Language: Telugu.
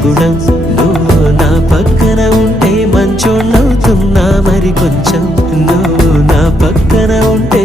సుగుణం. నువ్వు నా పక్కన ఉంటే మంచోణ్ణవుతున్నా మరి కొంచెం. నువ్వు నా పక్కన ఉంటే